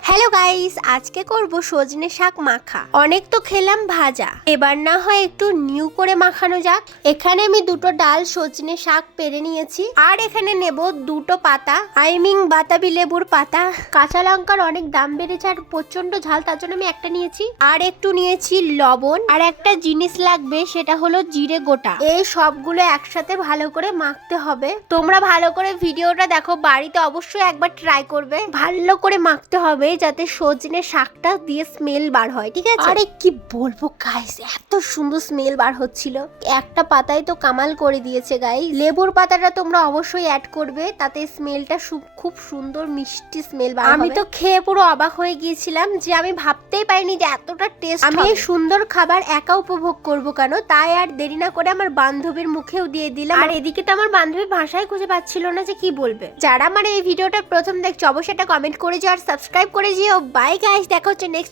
Hello guys, আজকে করব সজনে শাক মাখা। অনেক তো খেলাম ভাজা, এবার না হয় একটু নিউ করে মাখানো যাক। এখানে আমি দুটো ডাল সজনে শাক পেরে নিয়েছি, আর এখানে নেব দুটো পাতা বাতাবি লেবুর পাতা। কাঁচা লঙ্কার অনেক দাম বেড়েছে আর প্রচন্ড ঝাল, তার জন্য আমি একটা নিয়েছি। আর একটু নিয়েছি লবণ, আর একটা জিনিস লাগবে, সেটা হলো জিরে গোটা। এই সবগুলো একসাথে ভালো করে মাখতে হবে। তোমরা ভালো করে ভিডিওটা দেখো, বাড়িতে অবশ্যই একবার ট্রাই করবে। ভালো করে মাখতে হবে যাতে সজনে শাকটা দিয়ে স্মেল বার হয়, ঠিক আছে? আরে কি বলবো গাইস, এত সুন্দর স্মেল বার হচ্ছিল। একটা পাতায় তো কামাল করে দিয়েছে গাইস। লেবুর পাতাটা তোমরা অবশ্যই অ্যাড করবে, তাতে স্মেলটা খুব সুন্দর মিষ্টি স্মেল বার হবে। আমি তো খেয়ে পুরো অবাক হয়ে গিয়েছিলাম, যে আমি ভাবতেই পারিনি যে এতটা টেস্ট। আমি এই সুন্দর খাবার একা উপভোগ করব কেন, তাই আর দেরি না করে আমার বান্ধবীর মুখেও দিয়ে দিলাম। আর এদিকে তো আমার বান্ধবী ভাষায় খুঁজে পাচ্ছিল না যে কি বলবে। যারা আমার এই ভিডিওটা প্রথম দেখছো অবশ্যই একটা কমেন্ট করে যাও আর সাবস্ক্রাইব করে যেও। বাই গাইস, দেখা হচ্ছে নেক্সট